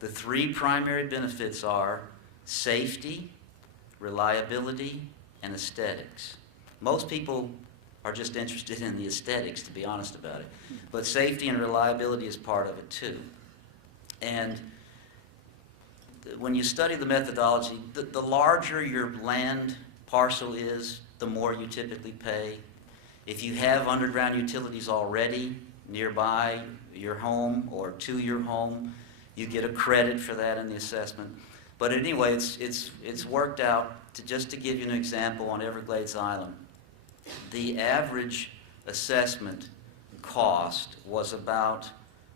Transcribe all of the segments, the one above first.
The three primary benefits are safety, reliability, and aesthetics. Most people are just interested in the aesthetics, to be honest about it. But safety and reliability is part of it too. And when you study the methodology, the larger your land parcel is, the more you typically pay. If you have underground utilities already nearby your home or to your home, you get a credit for that in the assessment. But anyway, it's worked out, just to give you an example, on Everglades Island, the average assessment cost was about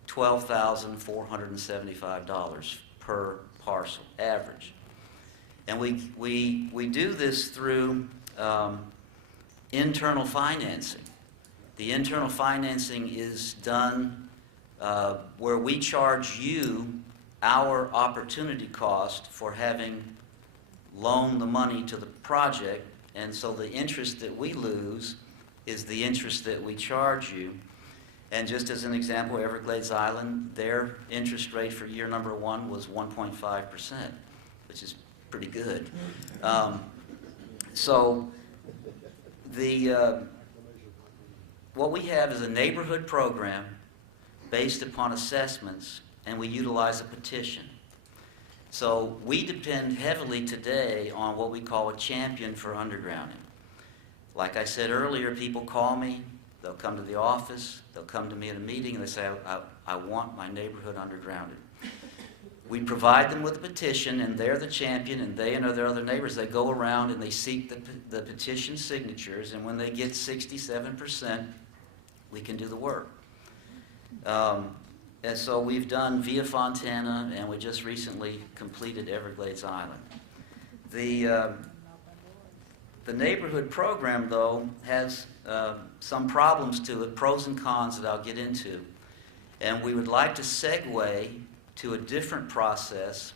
$12,475 per parcel, average. And we do this through internal financing. The internal financing is done where we charge you our opportunity cost for having loaned the money to the project, and so the interest that we lose is the interest that we charge you. And just as an example, Everglades Island, their interest rate for year number 1 was 1.5%, which is pretty good. So what we have is a neighborhood program based upon assessments, and we utilize a petition. So we depend heavily today on what we call a champion for undergrounding. Like I said earlier, people call me, they'll come to the office, they'll come to me at a meeting, and they say, I want my neighborhood undergrounded. We provide them with a petition, and they're the champion, and they and their other neighbors, they go around and they seek the petition signatures, and when they get 67%, we can do the work. And so we've done Via Fontana, and we just recently completed Everglades Island. The neighborhood program, though, has some problems to it, pros and cons that I'll get into. And we would like to segue to a different process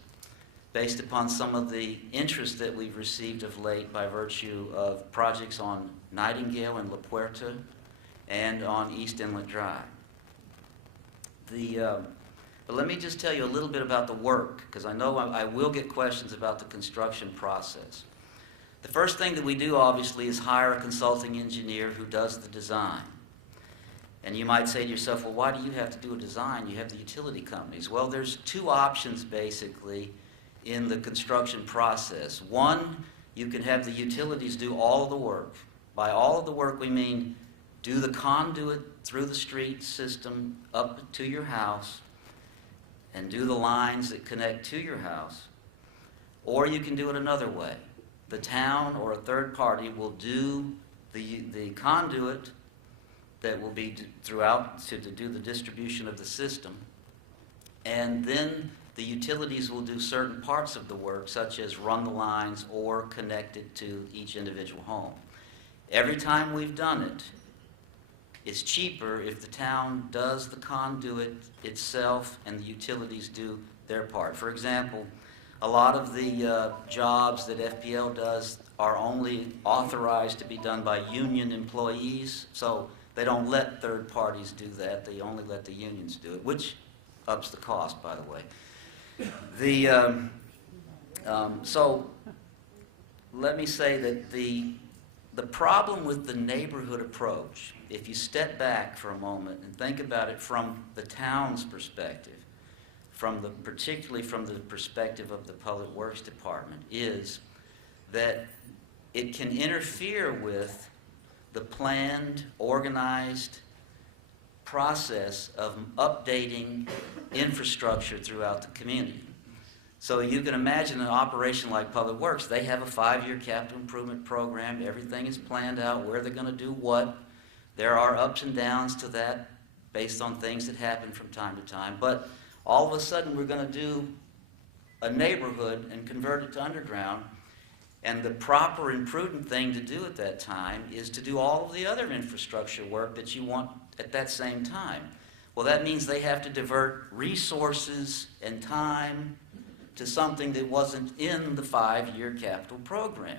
based upon some of the interest that we've received of late by virtue of projects on Nightingale and La Puerta and on East Inlet Drive. But let me just tell you a little bit about the work, because I know I will get questions about the construction process. The first thing that we do, obviously, is hire a consulting engineer who does the design. And you might say to yourself, well, why do you have to do a design? You have the utility companies. Well, there's two options, basically, in the construction process. One, you can have the utilities do all of the work. By all of the work, we mean do the conduit through the street system up to your house and do the lines that connect to your house. Or you can do it another way. The town or a third party will do the conduit that will be throughout to do the distribution of the system, and then the utilities will do certain parts of the work, such as run the lines or connect it to each individual home. Every time we've done it, it's cheaper if the town does the conduit itself and the utilities do their part. For example, a lot of the jobs that FPL does are only authorized to be done by union employees, so they don't let third parties do that. They only let the unions do it, which ups the cost, by the way. So let me say that the problem with the neighborhood approach, if you step back for a moment and think about it from the town's perspective, particularly from the perspective of the Public Works Department, is that it can interfere with the planned, organized process of updating infrastructure throughout the community. So you can imagine an operation like Public Works. They have a 5-year capital improvement program. Everything is planned out, where they're going to do what. There are ups and downs to that based on things that happen from time to time. But all of a sudden, we're going to do a neighborhood and convert it to underground. And the proper and prudent thing to do at that time is to do all of the other infrastructure work that you want at that same time. Well, that means they have to divert resources and time to something that wasn't in the 5-year capital program.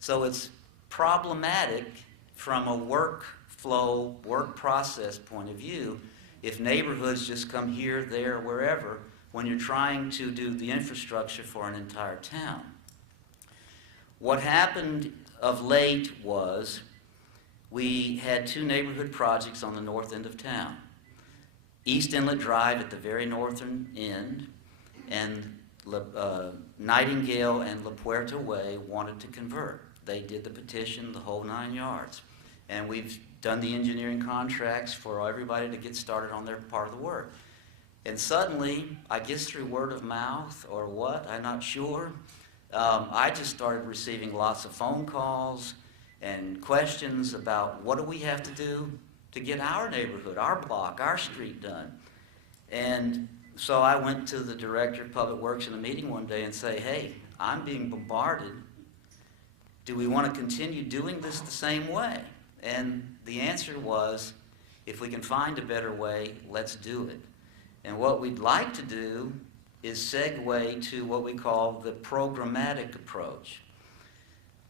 So it's problematic from a workflow, work process point of view if neighborhoods just come here, there, wherever, when you're trying to do the infrastructure for an entire town. What happened of late was we had two neighborhood projects on the north end of town. East Inlet Drive at the very northern end, and Nightingale and La Puerta Way wanted to convert. They did the petition, the whole 9 yards. And we've done the engineering contracts for everybody to get started on their part of the work. And suddenly, I guess through word of mouth or what, I'm not sure, I just started receiving lots of phone calls and questions about what do we have to do to get our neighborhood, our block, our street done. And so I went to the director of Public Works in a meeting one day and say, hey, I'm being bombarded. Do we want to continue doing this the same way? And the answer was, if we can find a better way, let's do it. And what we'd like to do is segue to what we call the programmatic approach.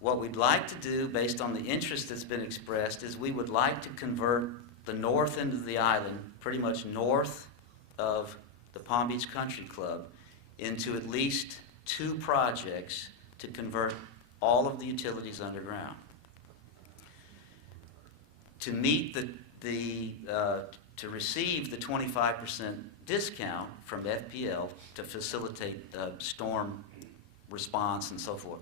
What we'd like to do, based on the interest that's been expressed, is we would like to convert the north end of the island, pretty much north of the Palm Beach Country Club, into at least 2 projects to convert all of the utilities underground. To meet to receive the 25% discount from FPL to facilitate storm response and so forth,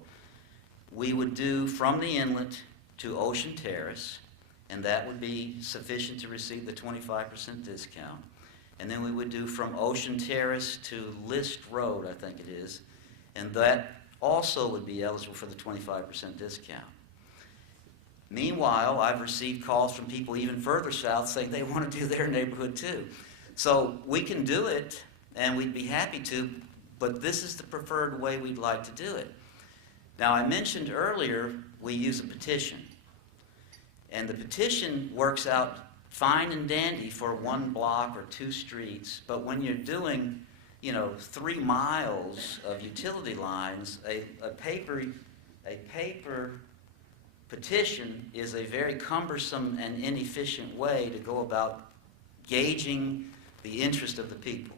we would do from the inlet to Ocean Terrace, and that would be sufficient to receive the 25% discount. And then we would do from Ocean Terrace to List Road, I think it is, and that also would be eligible for the 25% discount. Meanwhile, I've received calls from people even further south saying they want to do their neighborhood too. So we can do it, and we'd be happy to, but this is the preferred way we'd like to do it. Now, I mentioned earlier we use a petition, and the petition works out fine and dandy for 1 block or 2 streets, but when you're doing, 3 miles of utility lines, a paper petition is a very cumbersome and inefficient way to go about gauging the interest of the people.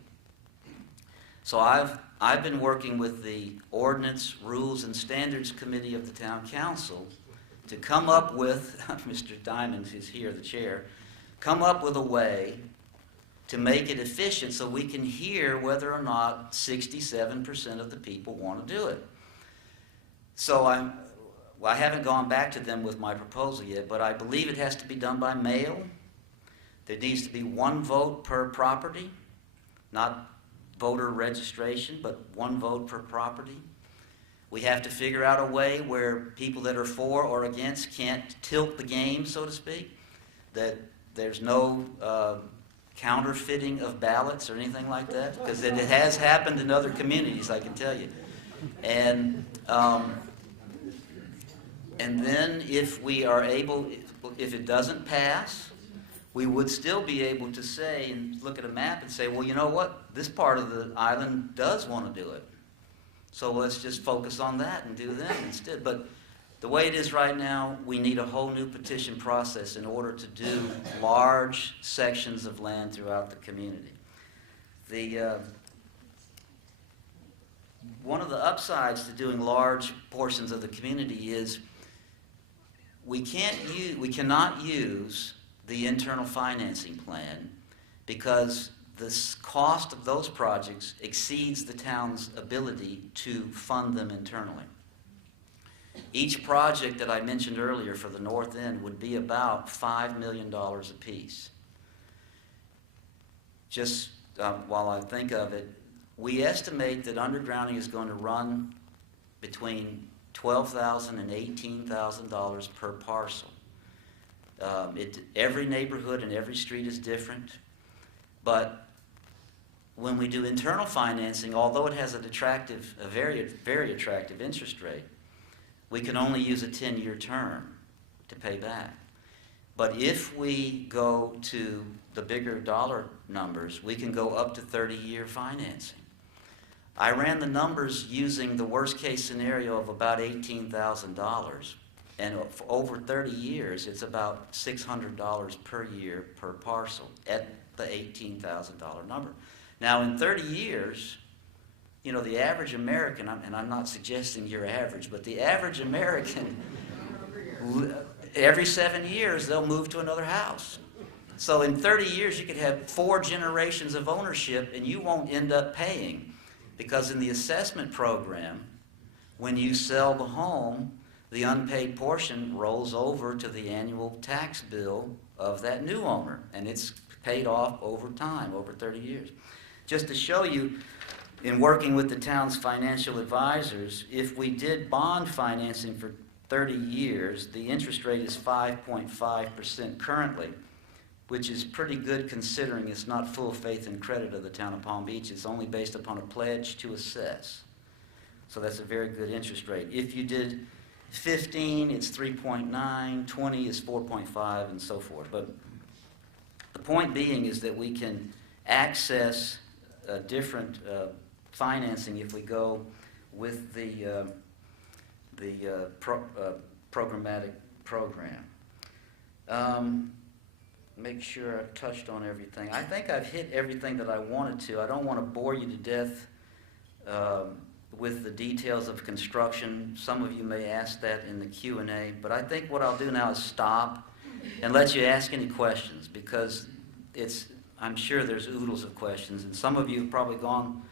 So I've been working with the Ordinance, Rules, and Standards Committee of the Town Council to come up with, Mr. Diamond is here, the chair, come up with a way to make it efficient so we can hear whether or not 67% of the people want to do it. So I haven't gone back to them with my proposal yet, but I believe it has to be done by mail. There needs to be 1 vote per property, not voter registration, but 1 vote per property. We have to figure out a way where people that are for or against can't tilt the game, so to speak, that there's no counterfeiting of ballots or anything like that, because it has happened in other communities, I can tell you. And then if we are able, if it doesn't pass, we would still be able to say and look at a map and say, well, you know what? This part of the island does want to do it. So let's just focus on that and do them instead. But the way it is right now, we need a whole new petition process in order to do large sections of land throughout the community. One of the upsides to doing large portions of the community is we cannot use the internal financing plan because the cost of those projects exceeds the town's ability to fund them internally. Each project that I mentioned earlier for the north end would be about $5 million apiece. Just while I think of it, we estimate that undergrounding is going to run between $12,000 and $18,000 per parcel. Every neighborhood and every street is different, but when we do internal financing, although it has a very, very attractive interest rate, we can only use a 10-year term to pay back. But if we go to the bigger dollar numbers, we can go up to 30-year financing. I ran the numbers using the worst-case scenario of about $18,000, and for over 30 years, it's about $600 per year per parcel at the $18,000 number. Now, in 30 years, you know, the average American, and I'm not suggesting you're average, but the average American, every 7 years, they'll move to another house. So in 30 years, you could have 4 generations of ownership, and you won't end up paying. Because in the assessment program, when you sell the home, the unpaid portion rolls over to the annual tax bill of that new owner, and it's paid off over time, over 30 years. Just to show you, in working with the town's financial advisors, if we did bond financing for 30 years, the interest rate is 5.5% currently, which is pretty good considering it's not full faith and credit of the town of Palm Beach. It's only based upon a pledge to assess. So that's a very good interest rate. If you did 15, it's 3.9, 20 is 4.5, and so forth. But the point being is that we can access different financing if we go with the programmatic program. Make sure I've touched on everything. I think I've hit everything that I wanted to. I don't want to bore you to death with the details of construction. Some of you may ask that in the Q&A, but I think what I'll do now is stop and let you ask any questions, because I'm sure there's oodles of questions, and some of you have probably gone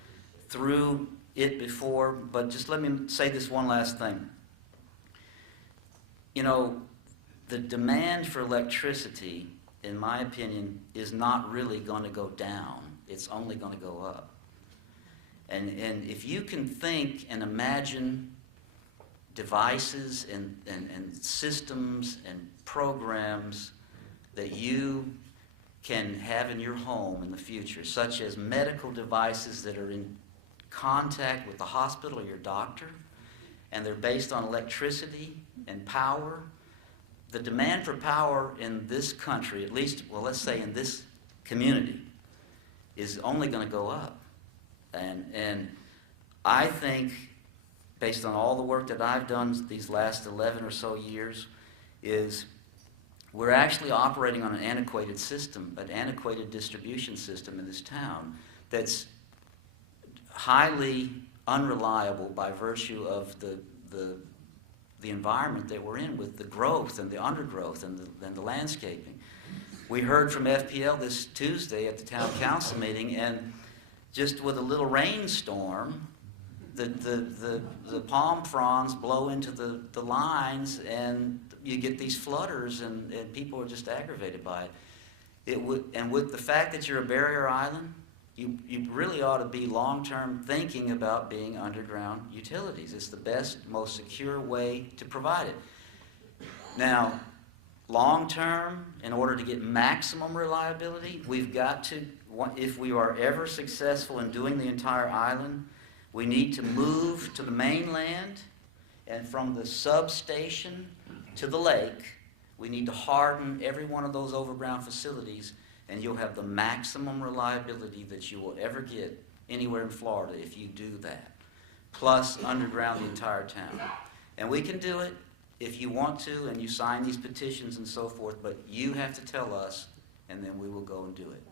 through it before, but just let me say this one last thing. You know, the demand for electricity, in my opinion, is not really going to go down. It's only going to go up. And if you can think and imagine devices and systems and programs that you can have in your home in the future, such as medical devices that are in contact with the hospital or your doctor, and they're based on electricity and power, the demand for power in this country, at least, well, let's say in this community, is only going to go up. And I think, based on all the work that I've done these last 11 or so years, is we're actually operating on an antiquated system, an antiquated distribution system in this town that's highly unreliable by virtue of the environment that we're in, with the growth and the undergrowth and the landscaping. We heard from FPL this Tuesday at the town council meeting, and just with a little rainstorm, the palm fronds blow into the lines, and you get these flutters, and people are just aggravated by it. And with the fact that you're a barrier island, you really ought to be long-term thinking about being underground utilities. It's the best, most secure way to provide it. Now, long-term, in order to get maximum reliability, we've got to, if we are ever successful in doing the entire island, we need to move to the mainland, and from the substation to the lake, we need to harden every one of those overground facilities, and you'll have the maximum reliability that you will ever get anywhere in Florida if you do that, plus underground the entire town. And we can do it if you want to, and you sign these petitions and so forth, but you have to tell us, and then we will go and do it.